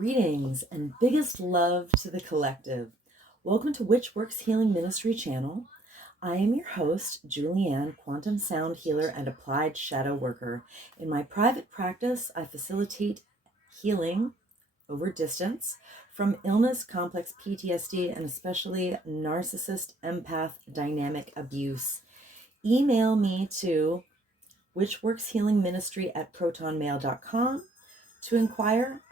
Greetings and biggest love to the collective. Welcome to Witch Works Healing Ministry channel. I am your host, Julianne, quantum sound healer and applied shadow worker. In my private practice, I facilitate healing over distance from illness, complex PTSD, and especially narcissist, empath, dynamic abuse. Email me to witchworkshealingministry@protonmail.com to inquire.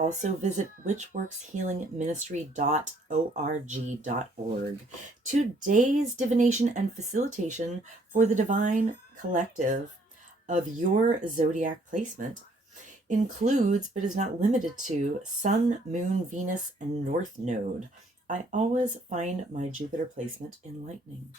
Also visit witchworkshealingministry.org. Today's divination and facilitation for the divine collective of your zodiac placement includes, but is not limited to, Sun, Moon, Venus, and North Node. I always find my Jupiter placement enlightening.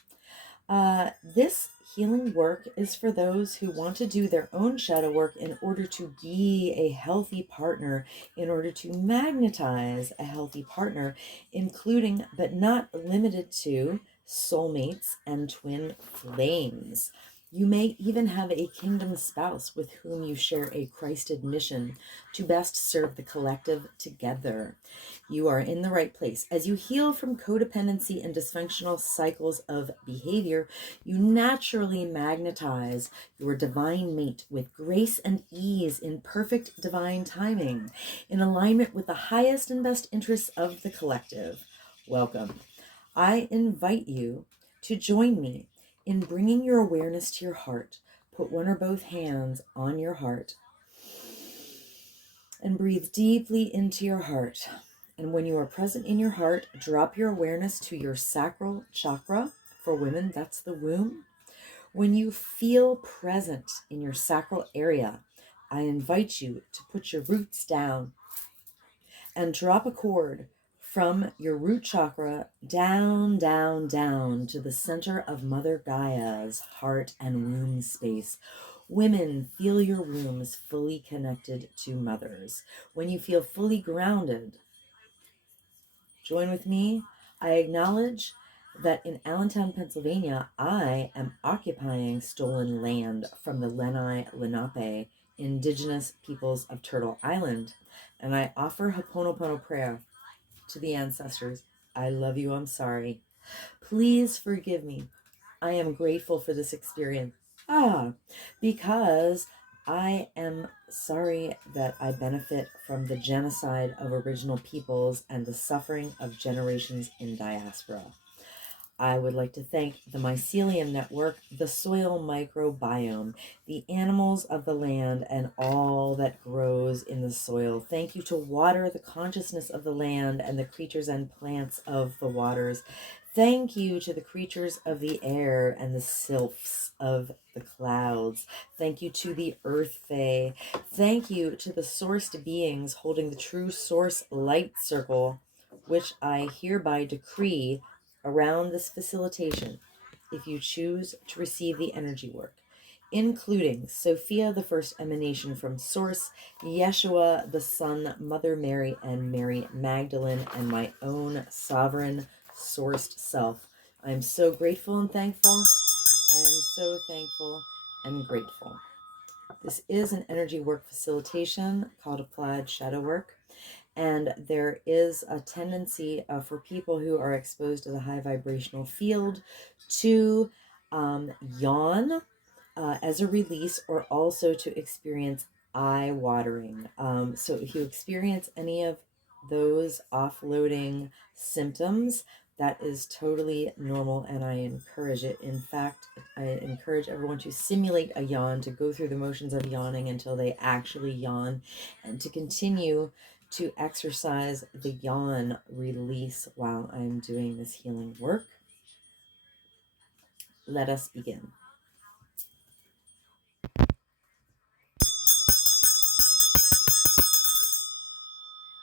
This healing work is for those who want to do their own shadow work in order to be a healthy partner, in order to magnetize a healthy partner, including but not limited to soulmates and twin flames. You may even have a kingdom spouse with whom you share a Christed mission to best serve the collective together. You are in the right place. As you heal from codependency and dysfunctional cycles of behavior, you naturally magnetize your divine mate with grace and ease in perfect divine timing, in alignment with the highest and best interests of the collective. Welcome. I invite you to join me in bringing your awareness to your heart. Put one or both hands on your heart and breathe deeply into your heart. And when you are present in your heart, drop your awareness to your sacral chakra. For women, that's the womb. When you feel present in your sacral area, I invite you to put your roots down and drop a cord from your root chakra down, down, down to the center of Mother Gaia's heart and womb space. Women, feel your wombs fully connected to mothers. When you feel fully grounded, join with me. I acknowledge that in Allentown, Pennsylvania, I am occupying stolen land from the Lenape indigenous peoples of Turtle Island, and I offer Ho'oponopono prayer to the ancestors. I love you, I'm sorry. Please forgive me. I am grateful for this experience. Because I am sorry that I benefit from the genocide of original peoples and the suffering of generations in diaspora. I would like to thank the Mycelium Network, the soil microbiome, the animals of the land, and all that grows in the soil. Thank you to water, the consciousness of the land, and the creatures and plants of the waters. Thank you to the creatures of the air and the sylphs of the clouds. Thank you to the Earth Fae. Thank you to the sourced beings holding the true source light circle, which I hereby decree around this facilitation, if you choose to receive the energy work, including Sophia, the first emanation from Source, Yeshua, the Son, Mother Mary, and Mary Magdalene, and my own sovereign sourced self. I am so grateful and thankful. I am so thankful and grateful. This is an energy work facilitation called Applied Shadow Work. And there is a tendency for people who are exposed to the high vibrational field to yawn as a release, or also to experience eye watering. So if you experience any of those offloading symptoms, that is totally normal, and I encourage it. In fact, I encourage everyone to simulate a yawn, to go through the motions of yawning until they actually yawn, and to continue to exercise the yawn release while I'm doing this healing work. Let us begin.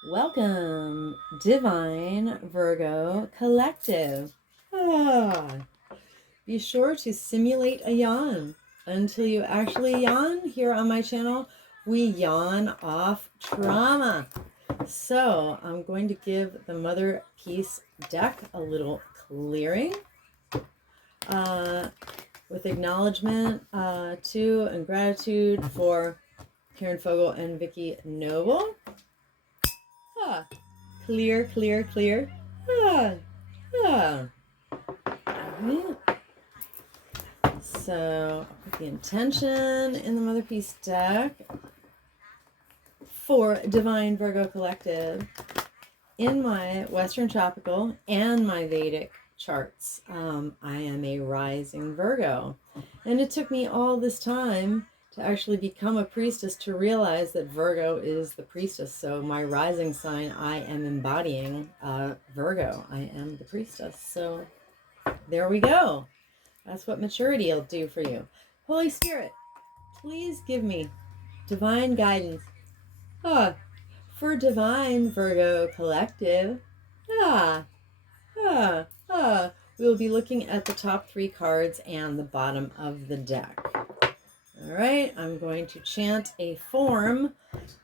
Welcome, Divine Virgo Collective. Be sure to simulate a yawn until you actually yawn. Here on my channel, we yawn off trauma. So I'm going to give the Mother Peace deck a little clearing with acknowledgement to and gratitude for Karen Fogel and Vicki Noble. Clear, clear, clear. Ah, ah. Right. So I'll put the intention in the Mother Peace deck for Divine Virgo Collective in my Western Tropical and my Vedic charts. I am a rising Virgo, and it took me all this time to actually become a priestess to realize that Virgo is the priestess. So my rising sign, I am embodying Virgo. I am the priestess. So there we go. That's what maturity will do for you. Holy Spirit, please give me divine guidance. For Divine Virgo Collective. Ah, ah, ah. We will be looking at the top 3 cards and the bottom of the deck. All right, I'm going to chant a form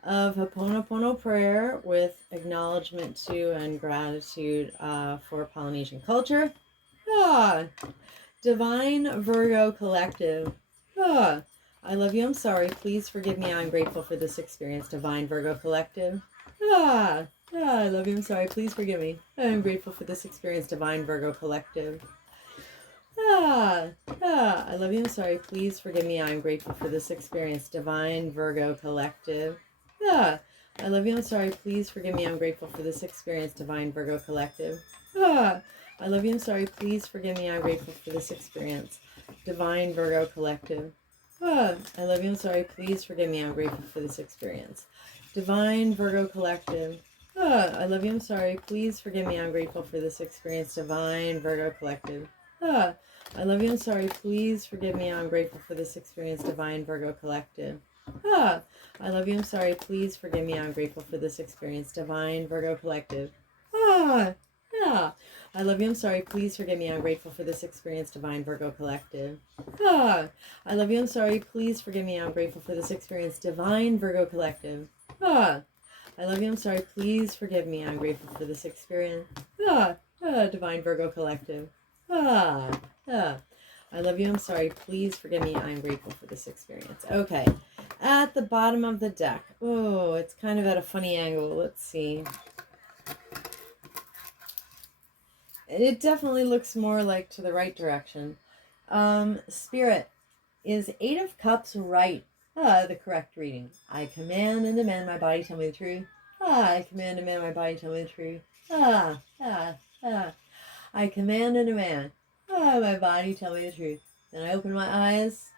of Ho'oponopono prayer with acknowledgement to and gratitude for Polynesian culture. Divine Virgo Collective. I love you, I'm sorry. Please forgive me, I'm grateful for this experience. Divine Virgo Collective. I love you, I'm sorry. Please forgive me. I'm grateful for this experience. Divine Virgo Collective. I love you, I'm sorry. Please forgive me, I'm grateful for this experience. Divine Virgo Collective. I love you, I'm sorry. Please forgive me, I'm grateful for this experience. Divine Virgo Collective. I love you, I'm sorry. Please forgive me, I'm grateful for this experience. Divine Virgo Collective. I love you, I'm sorry. Please forgive me, I'm grateful for this experience. Divine Virgo Collective. I love you, I'm sorry. Please forgive me, I'm grateful for this experience. Divine Virgo Collective. I love you, I'm sorry. Please forgive me, I'm grateful for this experience. Divine Virgo Collective. I love you, I'm sorry. Please forgive me, I'm grateful for this experience. Divine Virgo Collective. I love you, I'm sorry. Please forgive me, I'm grateful for this experience. Divine Virgo Collective. I love you, I'm sorry. Please forgive me, I'm grateful for this experience. Divine Virgo Collective. I love you, I'm sorry. Please forgive me, I'm grateful for this experience. Divine Virgo Collective. I love you, I'm sorry. Please forgive me, I'm grateful for this experience. Okay, at the bottom of the deck. Oh, it's kind of at a funny angle. Let's see. It definitely looks more like to the right direction. Spirit, is 8 of Cups right? The correct reading. I command and demand my body tell me the truth. I command and demand my body tell me the truth. I command and demand my body tell me the truth. Then I open my eyes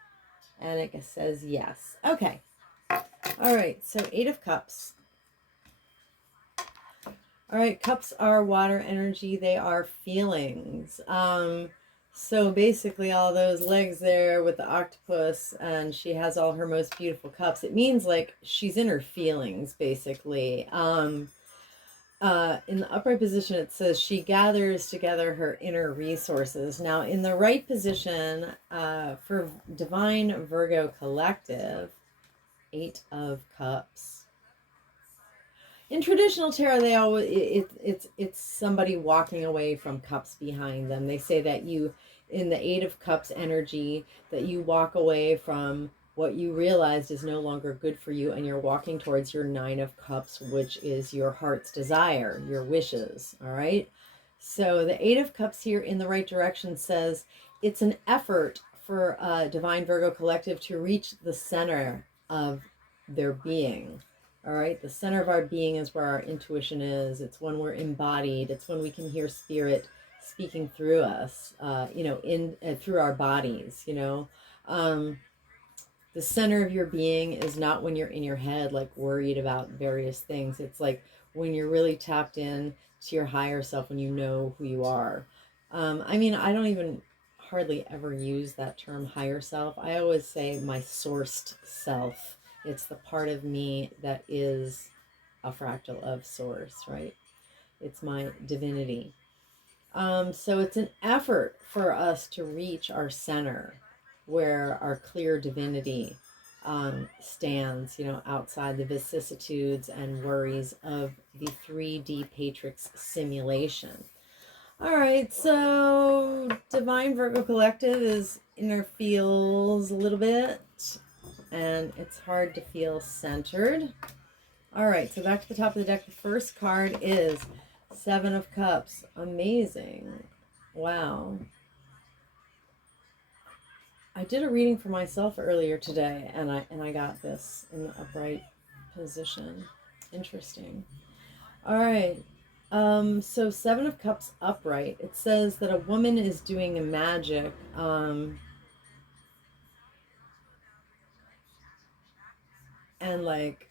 and it says yes. Okay. All right. So 8 of Cups. All right, cups are water energy. They are feelings. So basically all those legs there with the octopus, and she has all her most beautiful cups. It means like she's in her feelings, basically. In the upright position, it says she gathers together her inner resources. Now, in the right position, for Divine Virgo Collective, 8 of Cups. In traditional tarot, they always it's somebody walking away from cups behind them. They say that you, in the 8 of Cups energy, that you walk away from what you realized is no longer good for you, and you're walking towards your 9 of Cups, which is your heart's desire, your wishes. All right. So the 8 of Cups here in the right direction says it's an effort for Divine Virgo Collective to reach the center of their being. All right, the center of our being is where our intuition is. It's when we're embodied. It's when we can hear spirit speaking through us, through our bodies, The center of your being is not when you're in your head, like worried about various things. It's like when you're really tapped in to your higher self, when you know who you are. I don't even hardly ever use that term higher self. I always say my sourced self. It's the part of me that is a fractal of source, right? It's my divinity. So it's an effort for us to reach our center, where our clear divinity stands, outside the vicissitudes and worries of the 3D Matrix simulation. All right, so Divine Virgo Collective is inner feels a little bit, and it's hard to feel centered. All right, so back to the top of the deck. The first card is Seven of Cups. Amazing. Wow. I did a reading for myself earlier today, and I got this in the upright position. Interesting. All right. So Seven of Cups upright. It says that a woman is doing a magic. And like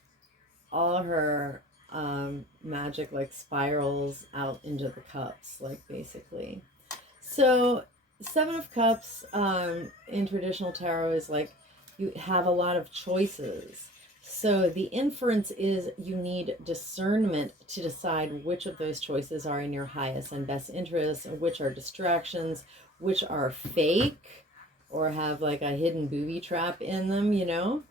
all her magic like spirals out into the cups, like basically. So Seven of Cups in traditional tarot is like you have a lot of choices. So the inference is you need discernment to decide which of those choices are in your highest and best interest, and which are distractions, which are fake or have like a hidden booby trap in them, you know?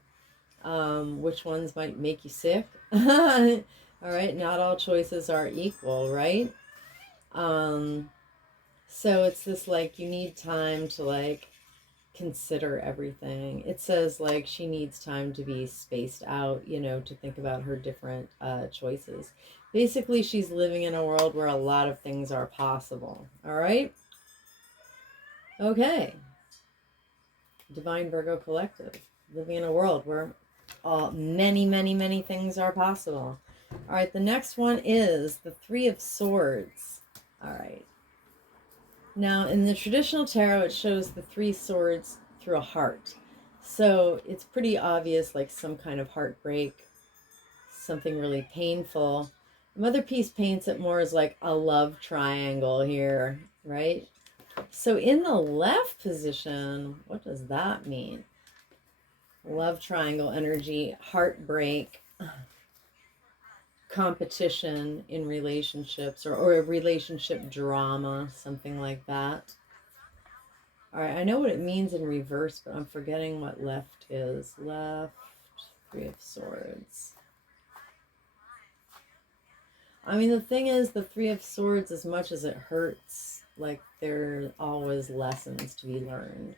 Which ones might make you sick. All right, not all choices are equal, right? So it's this like you need time to like consider everything. It says like she needs time to be spaced out, you know, to think about her different choices. Basically, she's living in a world where a lot of things are possible. All right? Okay. Divine Virgo Collective. Living in a world where many things are possible. All right, the next one is the Three of Swords. All right. Now, in the traditional tarot, it shows the three swords through a heart. So it's pretty obvious, like some kind of heartbreak, something really painful. Mother Peace paints it more as like a love triangle here, right? So in the left position, what does that mean? Love triangle energy, heartbreak, competition in relationships, or a relationship drama, something like that. All right, I know what it means in reverse, but I'm forgetting what left is. Left, Three of Swords. I mean, the thing is, the Three of Swords, as much as it hurts, like there are always lessons to be learned.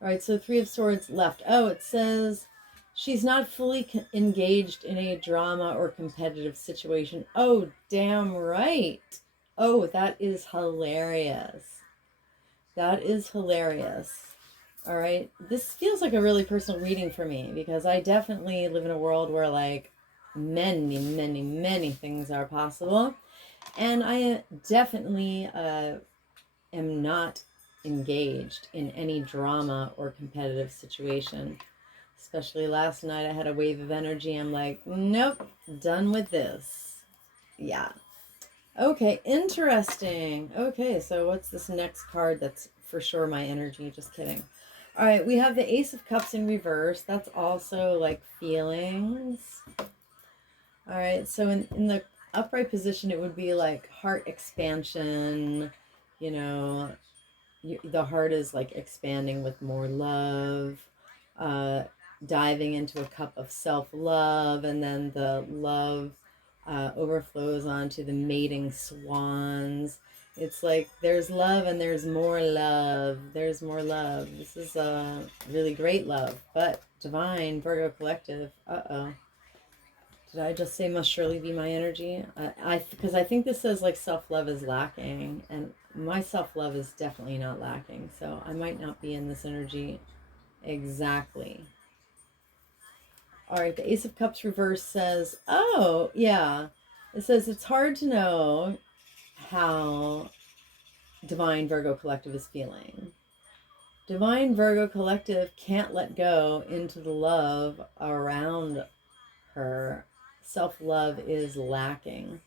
All right, so Three of Swords left. Oh, it says she's not fully engaged in a drama or competitive situation. Oh, damn right. Oh, that is hilarious. That is hilarious. All right. This feels like a really personal reading for me because I definitely live in a world where like many things are possible. And I definitely am not engaged in any drama or competitive situation. Especially last night, I had a wave of energy. I'm like, nope, done with this. Yeah. Okay, interesting. Okay, so what's this next card that's for sure my energy? Just kidding. All right, we have the Ace of Cups in reverse. That's also like feelings. All right, so in the upright position, it would be like heart expansion. You know, the heart is like expanding with more love, diving into a cup of self-love, and then the love overflows onto the mating swans. It's like there's love and there's more love. There's more love. This is a really great love. But Divine Virgo Collective, uh-oh. Did I just say must surely be my energy? Because I think this says like self-love is lacking, and my self-love is definitely not lacking. So I might not be in this energy exactly. All right, the Ace of Cups reverse says, oh, yeah. It says it's hard to know how Divine Virgo Collective is feeling. Divine Virgo Collective can't let go into the love around her. Self-love is lacking.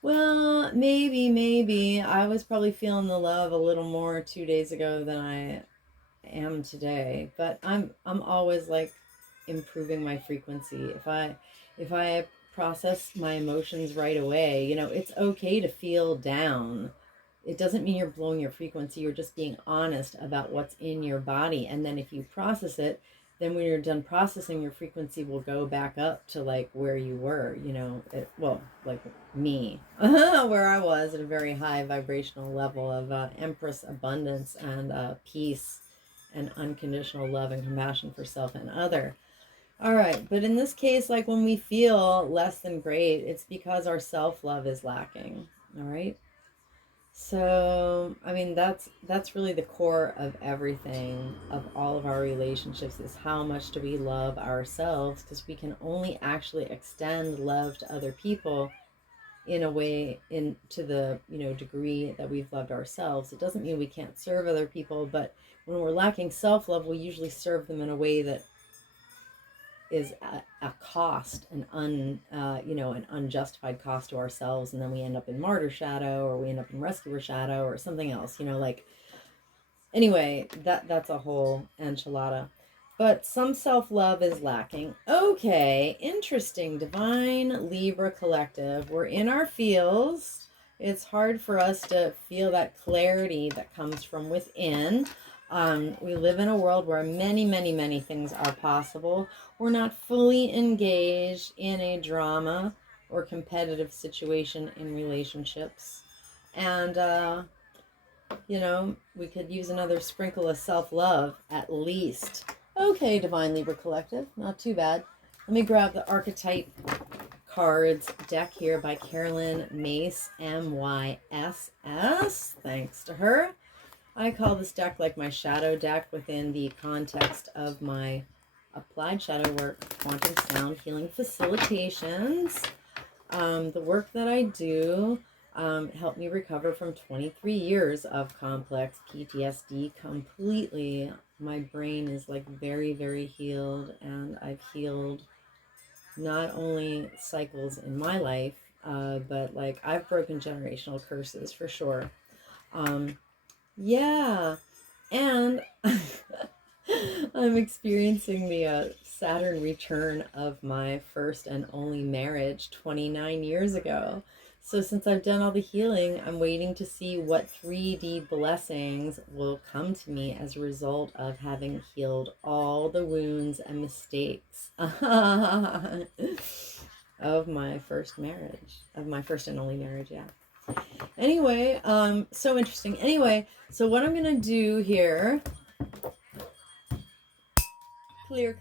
Well, maybe. I was probably feeling the love a little more 2 days ago than I am today. But I'm always like improving my frequency. If I process my emotions right away, you know, it's okay to feel down. It doesn't mean you're blowing your frequency. You're just being honest about what's in your body. And then if you process it, then when you're done processing, your frequency will go back up to like where you were, you know, like me, where I was at a very high vibrational level of empress abundance and peace and unconditional love and compassion for self and other. All right, but in this case, like when we feel less than great, it's because our self-love is lacking. All right. So, I mean, that's really the core of everything, of all of our relationships, is how much do we love ourselves, because we can only actually extend love to other people in a way, in to the, degree that we've loved ourselves. It doesn't mean we can't serve other people, but when we're lacking self-love, we usually serve them in a way that is a cost, an unjustified cost to ourselves, and then we end up in martyr shadow, or we end up in rescuer shadow, or something else. Like, anyway, that's a whole enchilada. But some self-love is lacking. Okay, interesting. Divine Libra Collective. We're in our feels. It's hard for us to feel that clarity that comes from within. We live in a world where many, many, many things are possible. We're not fully engaged in a drama or competitive situation in relationships. And, we could use another sprinkle of self-love at least. Okay, Divine Libra Collective, not too bad. Let me grab the archetype cards deck here by Carolyn Mace, MYSS. Thanks to her. I call this deck like my shadow deck within the context of my applied shadow work, quantum sound healing facilitations. The work that I do helped me recover from 23 years of complex PTSD completely. My brain is like very, very healed, and I've healed not only cycles in my life, but like I've broken generational curses for sure. Yeah, and I'm experiencing the Saturn return of my first and only marriage 29 years ago. So since I've done all the healing, I'm waiting to see what 3D blessings will come to me as a result of having healed all the wounds and mistakes of my first marriage, of my first and only marriage, yeah. Anyway, so interesting. Anyway, so what I'm going to do here, clear,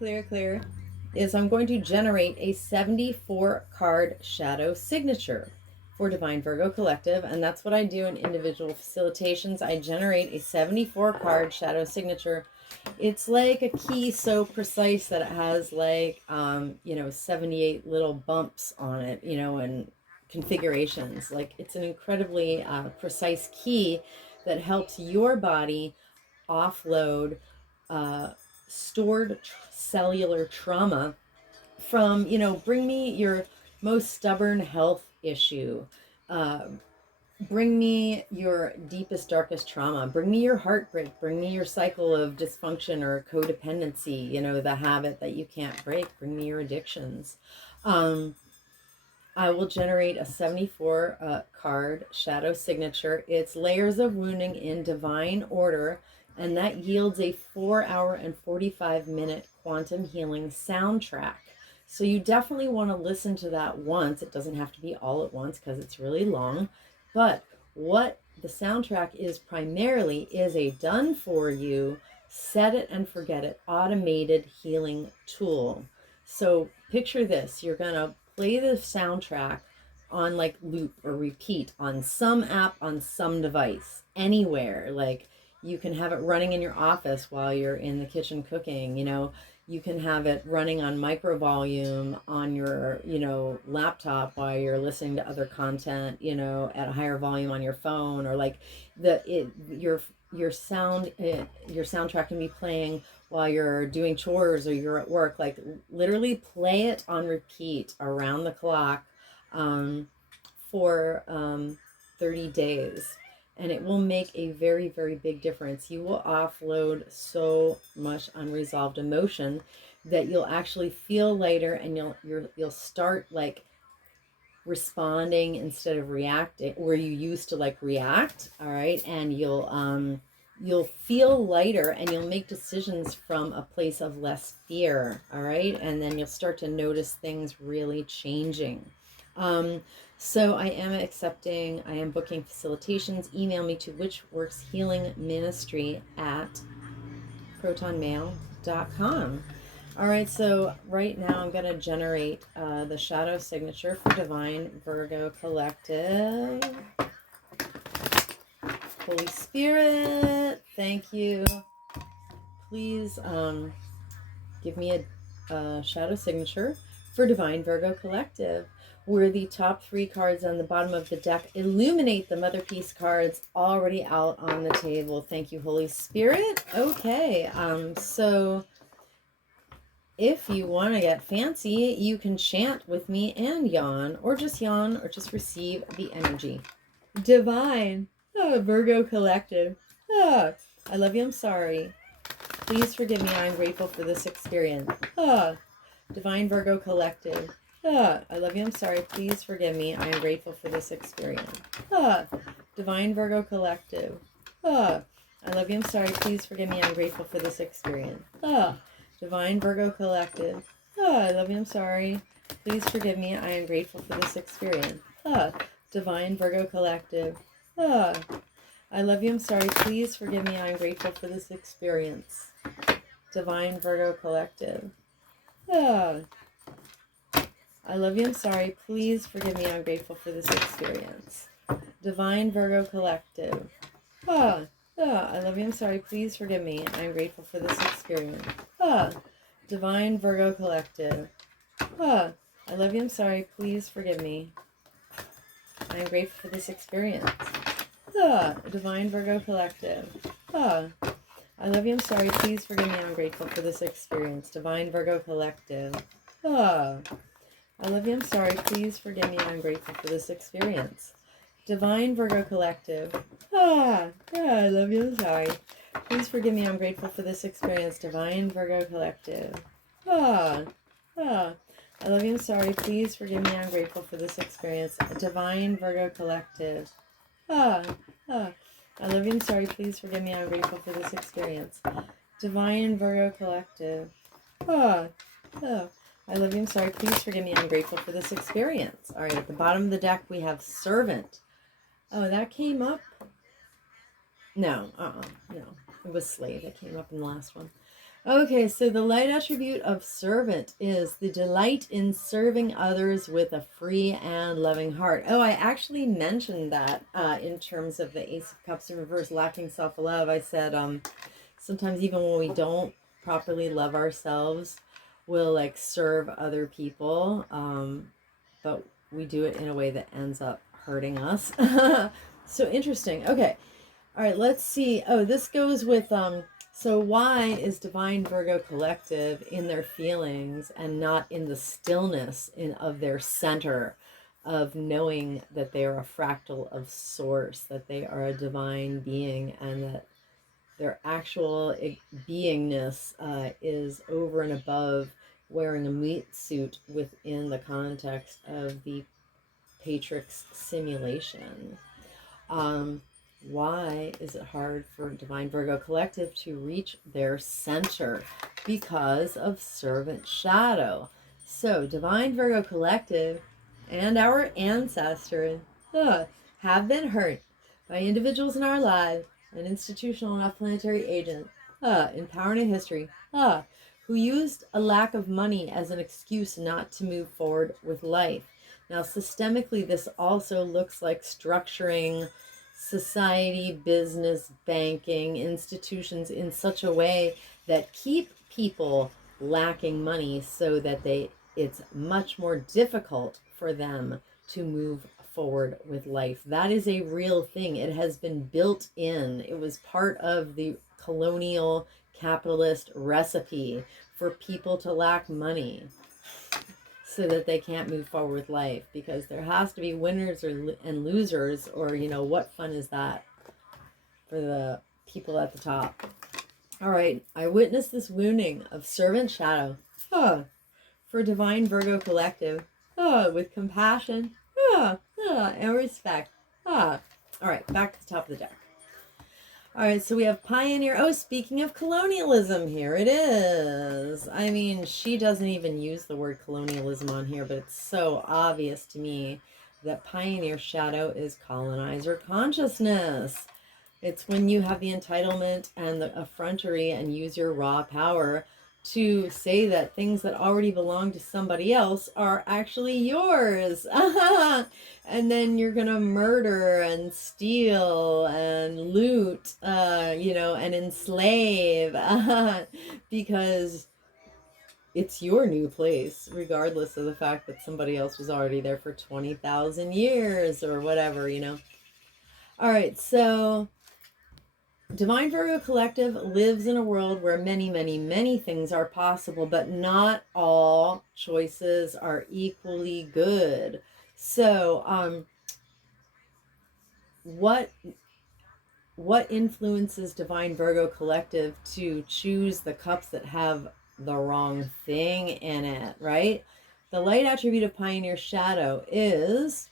is I'm going to generate a 74 card shadow signature for Divine Virgo Collective, and that's what I do in individual facilitations. I generate a 74 card shadow signature. It's like a key so precise that it has like 78 little bumps on it, and configurations. Like, it's an incredibly precise key that helps your body offload stored cellular trauma from, bring me your most stubborn health issue. Bring me your deepest, darkest trauma. Bring me your heartbreak. Bring me your cycle of dysfunction or codependency, the habit that you can't break. Bring me your addictions. I will generate a 74 card shadow signature. It's layers of wounding in divine order, and that yields a 4-hour and 45-minute quantum healing soundtrack. So you definitely want to listen to that once. It doesn't have to be all at once because it's really long. But what the soundtrack is primarily is a done for you, set it and forget it, automated healing tool. So picture this. You're going to play the soundtrack on like loop or repeat on some app, on some device, anywhere. Like, you can have it running in your office while you're in the kitchen cooking. You can have it running on micro volume on your laptop while you're listening to other content at a higher volume on your phone, or like your soundtrack can be playing while you're doing chores or you're at work. Like, literally play it on repeat around the clock for 30 days. And it will make a very, very big difference. You will offload so much unresolved emotion that you'll actually feel lighter, and you'll start like responding instead of reacting, where you used to like react. All right, and you'll feel lighter, and you'll make decisions from a place of less fear. All right, and then you'll start to notice things really changing. So I am booking facilitations. Email me to witchworkshealingministry@protonmail.com. All right, so right now I'm going to generate the shadow signature for Divine Virgo Collective. Holy Spirit, thank you. Please give me a shadow signature for Divine Virgo Collective, where the top 3 cards on the bottom of the deck illuminate the Mother Peace cards already out on the table. Thank you, Holy Spirit. Okay, so if you want to get fancy, you can chant with me and yawn, or just receive the energy. Divine Virgo Collective. I love you, I'm sorry. Please forgive me, I'm grateful for this experience. Divine Virgo Collective. I love you, I'm sorry. Please forgive me, I am grateful for this experience. Divine Virgo Collective. I love you, I'm sorry. Please forgive me, I'm grateful for this experience. Divine Virgo Collective. I love you, I'm sorry. Please forgive me, I am grateful for this experience. Divine Virgo Collective. I love you, I'm sorry. Please forgive me, I am grateful for this experience. Divine Virgo Collective. I love you, I'm sorry. Please forgive me, I'm grateful for this experience. Divine Virgo Collective. I love you, I'm sorry. Please forgive me, I am grateful for this experience. Divine Virgo Collective. I love you, I'm sorry. Please forgive me, I am grateful for this experience. Divine Virgo Collective. I love you, I'm sorry. Please forgive me, I'm grateful for this experience. Divine Virgo Collective. I love you, I'm sorry. Please forgive me, I'm grateful for this experience. Divine Virgo Collective. I love you, I'm sorry. Please forgive me, I'm grateful for this experience. Divine Virgo Collective. I love you, I'm sorry. Please forgive me, I'm grateful for this experience. Divine Virgo Collective. I love you, I'm sorry. Please forgive me, I'm grateful for this experience. Divine Virgo Collective. I love you, I'm sorry. Please forgive me, I'm grateful for this experience. All right, at the bottom of the deck, we have Servant. Oh, that came up? No, no. It was Slave that came up in the last one. Okay, so the light attribute of Servant is the delight in serving others with a free and loving heart. Oh, I actually mentioned that in terms of the Ace of Cups in reverse, lacking self-love. I said sometimes even when we don't properly love ourselves, we'll like serve other people, but we do it in a way that ends up hurting us. So interesting. Okay. All right, let's see. Oh, this goes with so why is Divine Virgo Collective in their feelings and not in the stillness of their center of knowing that they are a fractal of source, that they are a divine being, and that their actual beingness is over and above wearing a meat suit within the context of the Patriarchal simulation. Why is it hard for Divine Virgo Collective to reach their center? Because of Servant Shadow. So Divine Virgo Collective and our ancestors have been hurt by individuals in our lives and institutional and planetary agents in power and history who used a lack of money as an excuse not to move forward with life. Now, systemically, this also looks like structuring society, business, banking, institutions in such a way that keep people lacking money so that it's much more difficult for them to move forward with life. That is a real thing. It has been built in. It was part of the colonial capitalist recipe for people to lack money so that they can't move forward with life, because there has to be winners and losers, or what fun is that for the people at the top. All right, I witnessed this wounding of Servant Shadow for Divine Virgo Collective with compassion and respect. All right, back to the top of the deck. All right, so we have Pioneer. Oh, speaking of colonialism, here it is. I mean, she doesn't even use the word colonialism on here, but it's so obvious to me that Pioneer Shadow is colonizer consciousness. It's when you have the entitlement and the effrontery and use your raw power to say that things that already belong to somebody else are actually yours. And then you're gonna murder and steal and loot, and enslave, because it's your new place, regardless of the fact that somebody else was already there for 20,000 years or whatever. All right, so Divine Virgo Collective lives in a world where many, many, many things are possible, but not all choices are equally good. So, what influences Divine Virgo Collective to choose the cups that have the wrong thing in it, right? The light attribute of Pioneer Shadow is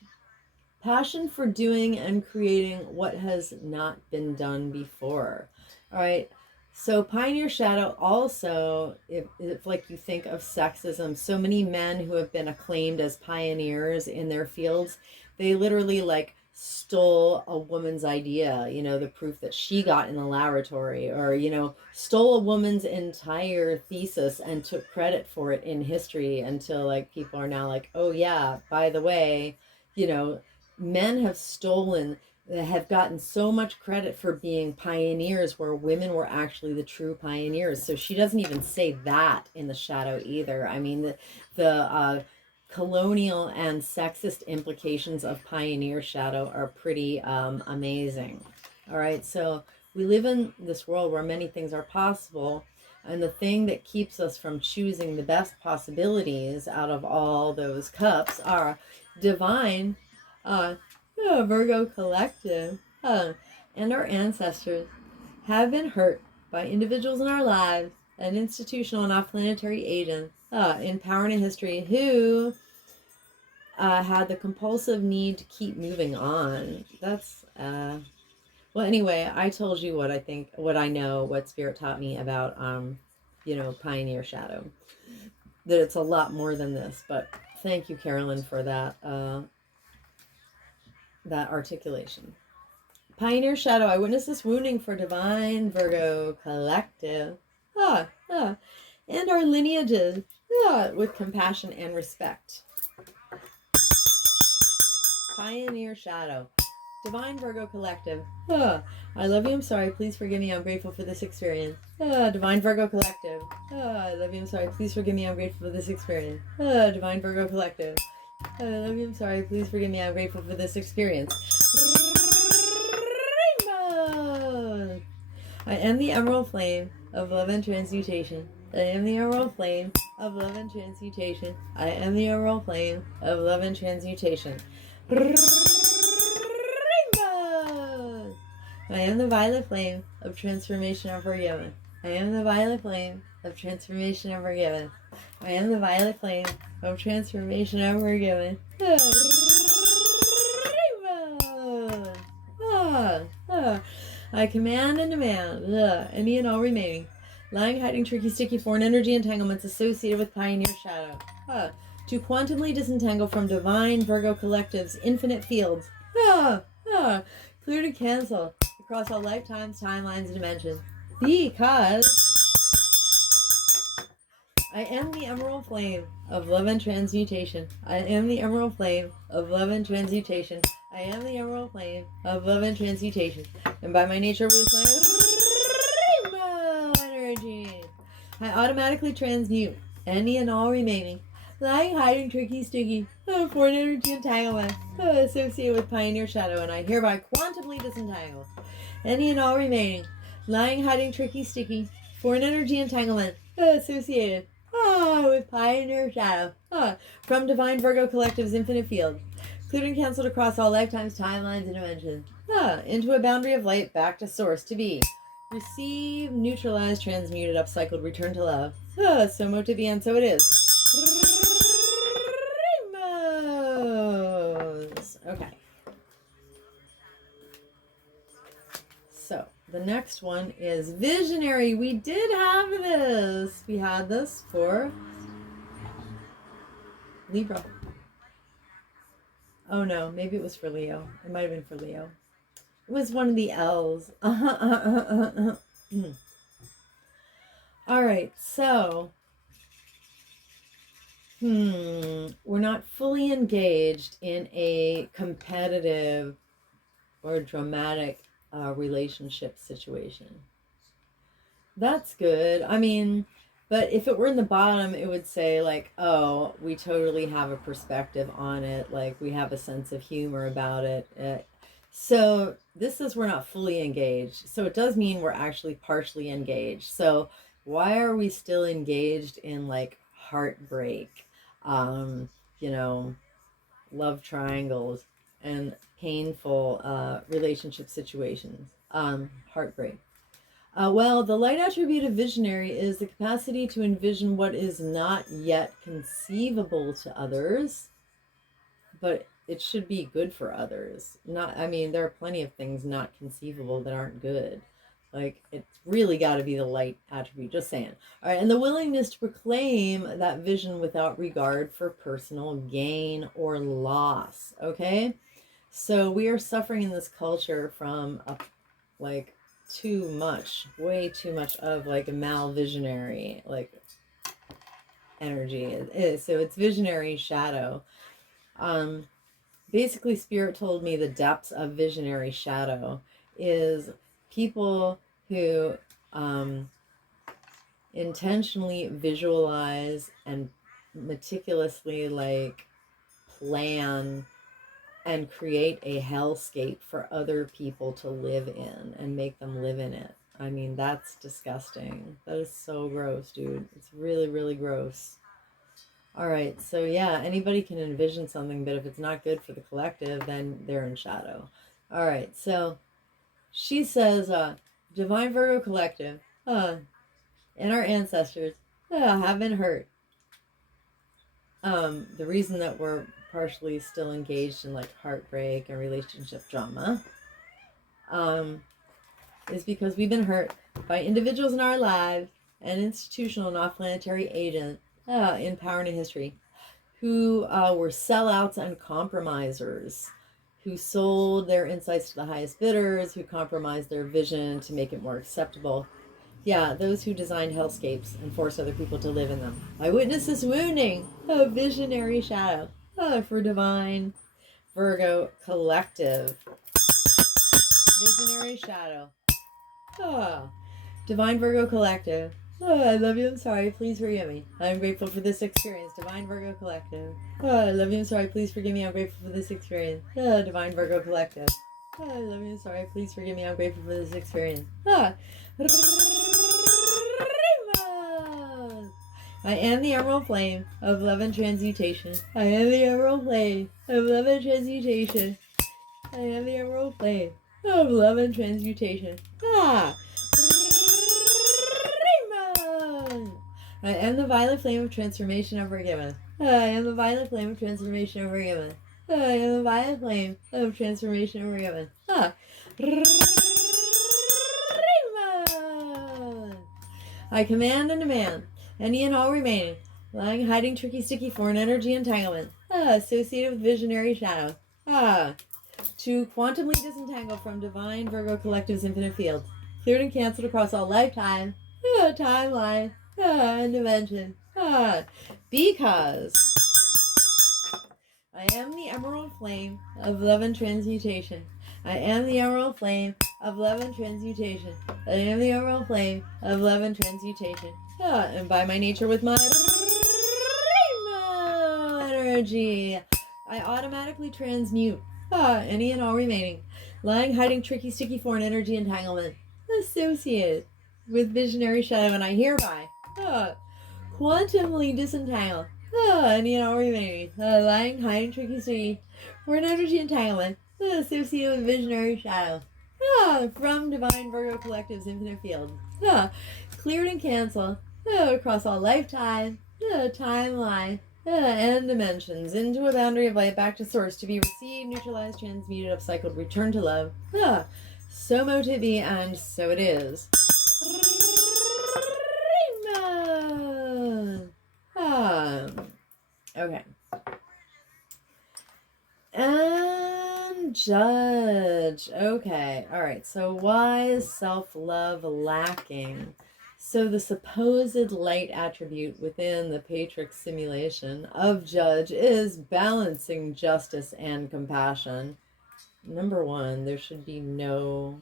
passion for doing and creating what has not been done before. All right. So Pioneer Shadow also, if like you think of sexism, so many men who have been acclaimed as pioneers in their fields, they literally like stole a woman's idea, the proof that she got in the laboratory, or, stole a woman's entire thesis and took credit for it in history until like people are now like, oh yeah, by the way, men have gotten so much credit for being pioneers where women were actually the true pioneers. So she doesn't even say that in the shadow either. I mean, the colonial and sexist implications of Pioneer Shadow are pretty amazing. All right, so we live in this world where many things are possible, and the thing that keeps us from choosing the best possibilities out of all those cups are divine Virgo Collective and our ancestors have been hurt by individuals in our lives and institutional and off-planetary agents in power and in history who had the compulsive need to keep moving on. That's well, anyway, I told you what I think, what I know, what Spirit taught me about Pioneer Shadow, that it's a lot more than this. But thank you, Carolyn, for that articulation. Pioneer Shadow, I witness this wounding for Divine Virgo Collective. And our lineages with compassion and respect. Pioneer Shadow, Divine Virgo Collective. I love you, I'm sorry, please forgive me, I'm grateful for this experience. Divine Virgo Collective. I love you, I'm sorry, please forgive me, I'm grateful for this experience. Divine Virgo Collective. I love you, I'm sorry, please forgive me, I'm grateful for this experience. Rainbow! I am the emerald flame of love and transmutation. I am the emerald flame of love and transmutation. I am the emerald flame of love and transmutation. Rainbow! I am the violet flame of transformation and forgiveness. I am the violet flame of transformation and forgiveness. I am the violet flame of transformation and forgiveness. Rainbow! I command and demand any and all remaining lying, hiding, tricky, sticky foreign energy entanglements associated with Pioneer Shadow to quantumly disentangle from Divine Virgo Collective's infinite fields. Clear to cancel across all lifetimes, timelines, and dimensions. Because I am the emerald flame of love and transmutation. I am the emerald flame of love and transmutation. I am the emerald flame of love and transmutation. And by my nature with my rainbow energy, I automatically transmute any and all remaining lying, hiding, tricky, sticky, foreign energy entanglement associated with Pioneer Shadow, and I hereby quantumly disentangle any and all remaining lying, hiding, tricky, sticky, foreign energy entanglement associated with Pioneer Shadow from Divine Virgo Collective's infinite field, including canceled across all lifetimes, timelines, and dimensions, into a boundary of light, back to source, to be received, neutralized, transmuted, upcycled, returned to love. So mote to be, and so it is. Rainbows. Okay. So the next one is visionary. We did have this. We had this for Libra. Oh no, maybe it was for Leo. It might have been for Leo. It was one of the L's. All right, so we're not fully engaged in a competitive or dramatic relationship situation. That's good. I mean, but if it were in the bottom, it would say, like, oh, we totally have a perspective on it. Like, we have a sense of humor about it. So this is we're not fully engaged. So it does mean we're actually partially engaged. So why are we still engaged in like heartbreak, um, you know, love triangles and painful relationship situations, heartbreak? Well, the light attribute of visionary is the capacity to envision what is not yet conceivable to others, but it should be good for others. Not, I mean, there are plenty of things not conceivable that aren't good. Like, it's really got to be the light attribute, just saying. All right, and the willingness to proclaim that vision without regard for personal gain or loss, okay? So we are suffering in this culture from a like too much, way too much of like a malvisionary like energy. So it's visionary shadow. Um, Basically, Spirit told me the depths of visionary shadow is people who intentionally visualize and meticulously like plan and create a hellscape for other people to live in and make them live in it. I mean, that's disgusting. That is so gross, dude. It's really, really gross. All right, so yeah, anybody can envision something, but if it's not good for the collective, then they're in shadow. All right, so she says, Divine Virgo Collective, and our ancestors have been hurt. The reason that we're partially still engaged in like heartbreak and relationship drama is because we've been hurt by individuals in our lives and institutional and off-planetary agents in power and history who were sellouts and compromisers, who sold their insights to the highest bidders, who compromised their vision to make it more acceptable. Yeah, those who designed hellscapes and forced other people to live in them. I witnessed this wounding of visionary shadow for Divine Virgo Collective. Visionary shadow. Ah, Divine Virgo Collective. Oh, I love you. I'm sorry. Please forgive me. I'm grateful for this experience. Divine Virgo Collective. Oh, I love you. I'm sorry. Please forgive me. I'm grateful for this experience. Oh, Divine Virgo Collective. Oh, I love you. I'm sorry. Please forgive me. I'm grateful for this experience. Ah. I am the emerald flame of love and transmutation. I am the emerald flame of love and transmutation. I am the emerald flame of love and transmutation. Ah! I am the violet flame of transformation and forgiveness. I am the violet flame of transformation and forgiveness. I am the violet flame of transformation and forgiveness. Ah! I command and demand any and all remaining, lying, hiding, tricky, sticky, foreign energy entanglement associated with visionary shadow. To quantumly disentangle from Divine Virgo Collective's infinite field, cleared and canceled across all lifetime, timeline, and dimension. Because I am the emerald flame of love and transmutation. I am the emerald flame of love and transmutation. I am the emerald flame of love and transmutation. And by my nature with my energy, I automatically transmute any and all remaining, lying, hiding, tricky, sticky, foreign energy entanglement associated with visionary shadow, and I hereby quantumly disentangle any and all remaining, lying, hiding, tricky, sticky, foreign energy entanglement associated with visionary shadow from Divine Virgo Collective's infinite field, cleared and canceled across all lifetime, timeline, and dimensions into a boundary of light back to source to be received, neutralized, transmuted, upcycled, returned to love. So mote it be, and so it is. Okay. And judge. Okay. All right. So why is self-love lacking? So the supposed light attribute within the Patriarch simulation of Judge is balancing justice and compassion. Number one, there should be no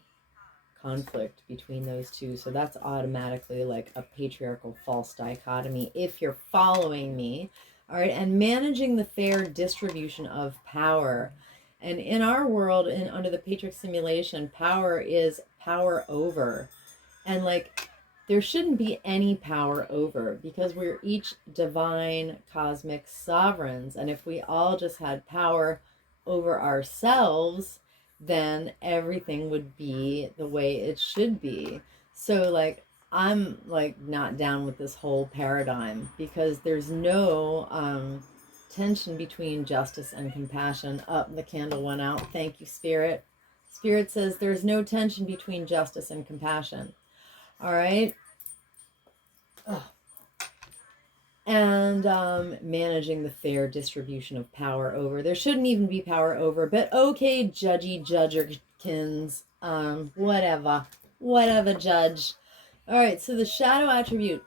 conflict between those two. So that's automatically like a patriarchal false dichotomy if you're following me. All right. And managing the fair distribution of power. And in our world, under the Patriarch simulation, power is power over. And like, there shouldn't be any power over, because we're each divine cosmic sovereigns. And if we all just had power over ourselves, then everything would be the way it should be. So like, I'm like not down with this whole paradigm, because there's no tension between justice and compassion. Up, the candle went out. Thank you, Spirit. Spirit says there's no tension between justice and compassion. All right. And managing the fair distribution of power over. There shouldn't even be power over, but okay, judgy judgerkins, whatever, judge. All right, so the shadow attribute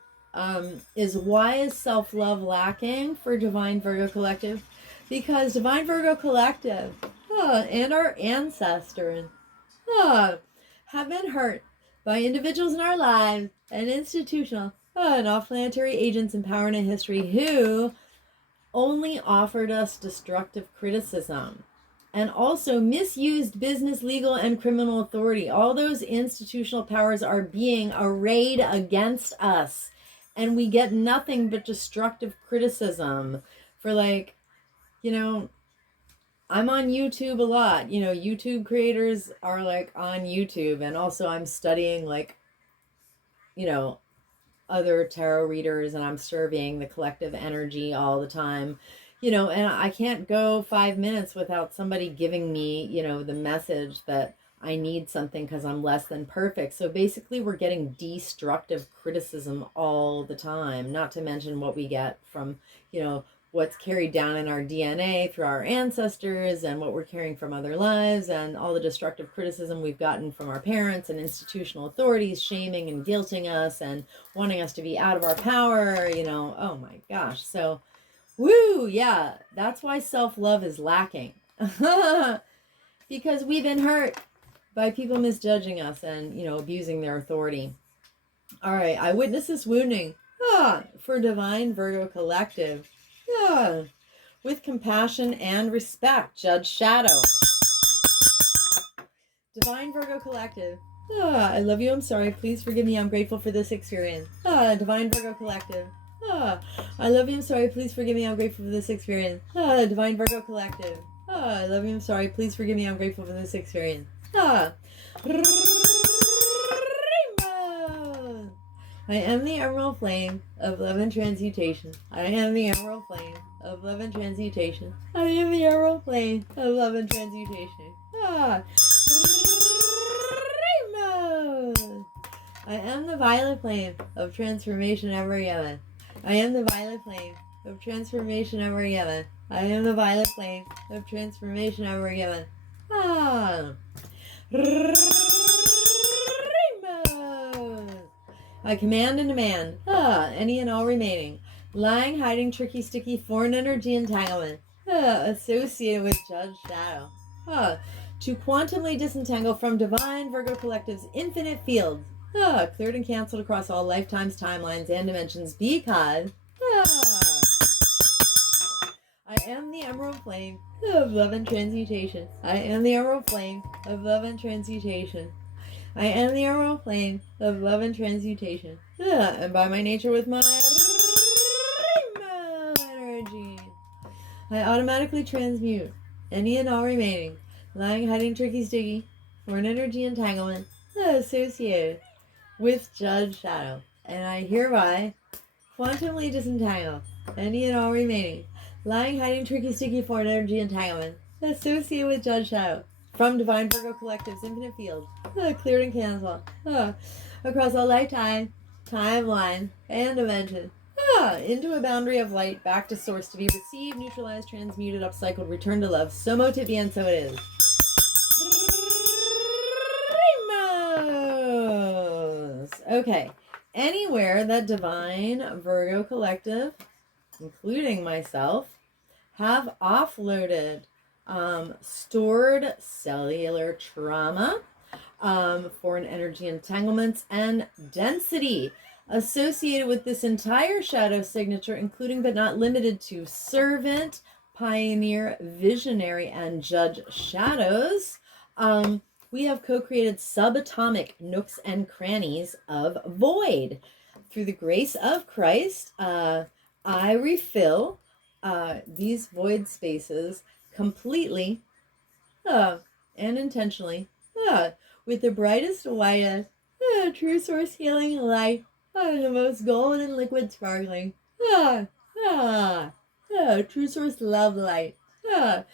is, why is self-love lacking for Divine Virgo Collective? Because Divine Virgo Collective and our ancestors have been hurt by individuals in our lives and institutional and off-planetary agents in power and in history who only offered us destructive criticism and also misused business, legal, and criminal authority. All those institutional powers are being arrayed against us, and we get nothing but destructive criticism for, like, you know, I'm on YouTube a lot. You know, YouTube creators are like on YouTube, and also I'm studying, like, you know, other tarot readers, and I'm surveying the collective energy all the time, you know, and I can't go 5 minutes without somebody giving me, you know, the message that I need something because I'm less than perfect. So basically we're getting destructive criticism all the time, not to mention what we get from, you know, what's carried down in our DNA through our ancestors and what we're carrying from other lives, and all the destructive criticism we've gotten from our parents and institutional authorities, shaming and guilting us and wanting us to be out of our power, you know. Oh my gosh. So, woo, yeah, that's why self-love is lacking. Because we've been hurt by people misjudging us and, you know, abusing their authority. All right, I witness this wounding for Divine Virgo Collective. With compassion and respect. Judge Shadow. Divine Virgo Collective. I love you. I'm sorry. Please forgive me. I'm grateful for this experience. Divine Virgo Collective. I love you. I'm sorry. Please forgive me. I'm grateful for this experience. Divine Virgo Collective. I love you. I'm sorry. Please forgive me. I'm grateful for this experience. I am the emerald flame of love and transmutation. I am the emerald flame of love and transmutation. I am the emerald flame of love and transmutation. I am the violet flame of transformation ever yelling. I am the violet flame of transformation ever yelling. I am the violet flame of transformation ever yelling. I command and demand, any and all remaining, lying, hiding, tricky, sticky, foreign energy entanglement, associated with Judge Shadow, to quantumly disentangle from Divine Virgo Collective's infinite fields, cleared and canceled across all lifetimes, timelines, and dimensions, because I am the emerald flame of love and transmutation. I am the emerald flame of love and transmutation. I am the emerald flame of love and transmutation. And by my nature with my energy, I automatically transmute any and all remaining lying, hiding, tricky, sticky, foreign energy entanglement associated with Judge Shadow. And I hereby quantumly disentangle any and all remaining lying, hiding, tricky, sticky, foreign energy entanglement associated with Judge Shadow from Divine Virgo Collective's infinite field, cleared and canceled, across all lifetime, timeline, and dimension, into a boundary of light, back to source, to be received, neutralized, transmuted, upcycled, returned to love. So mote it be, and so it is. Okay, anywhere that divine Virgo collective, including myself, have offloaded stored cellular trauma, foreign energy entanglements, and density associated with this entire shadow signature, including but not limited to servant, pioneer, visionary, and judge shadows. We have co-created subatomic nooks and crannies of void. Through the grace of Christ, I refill these void spaces completely and intentionally with the brightest, whitest, true source healing light, the most golden liquid sparkling, true source love light, and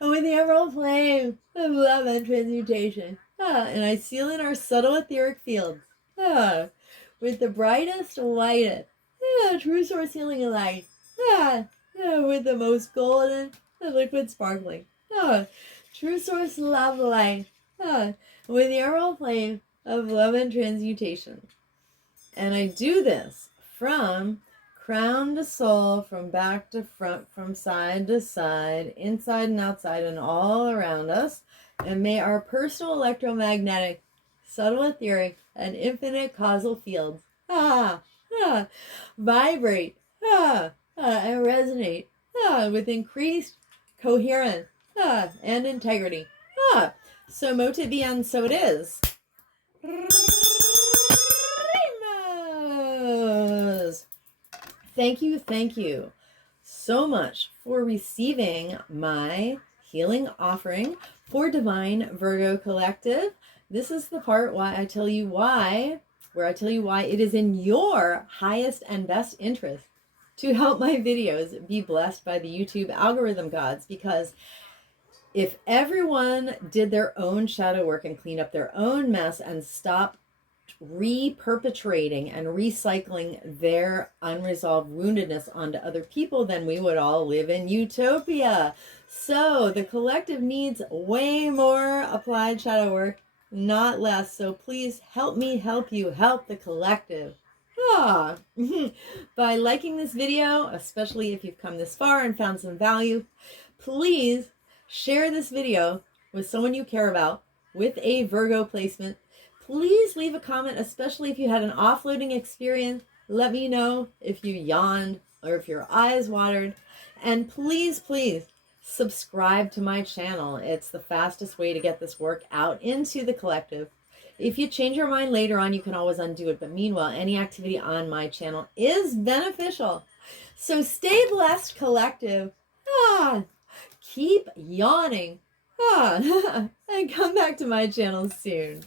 with the emerald flame of love and transmutation, and I seal in our subtle etheric fields, with the brightest, whitest, true source healing light, with the most golden liquid sparkling, true source love light, with the emerald flame of love and transmutation. And I do this from crown to sole, from back to front, from side to side, inside and outside, and all around us. And may our personal electromagnetic, subtle etheric, and infinite causal fields vibrate and resonate with increased coherence and integrity. So mote it be, and so it is. Thank you so much for receiving my healing offering for Divine Virgo Collective. This is the part where I tell you why it is in your highest and best interest to help my videos be blessed by the YouTube algorithm gods, because if everyone did their own shadow work and cleaned up their own mess and stopped re-perpetrating and recycling their unresolved woundedness onto other people, then we would all live in utopia. So the collective needs way more applied shadow work, not less. So please help me help you help the collective. By liking this video, especially if you've come this far and found some value, please share this video with someone you care about with a Virgo placement. Please leave a comment, especially if you had an offloading experience. Let me know if you yawned or if your eyes watered. And please subscribe to my channel. It's the fastest way to get this work out into the collective. If you change your mind later on, you can always undo it. But meanwhile, any activity on my channel is beneficial. So stay blessed, collective. Keep yawning. And come back to my channel soon.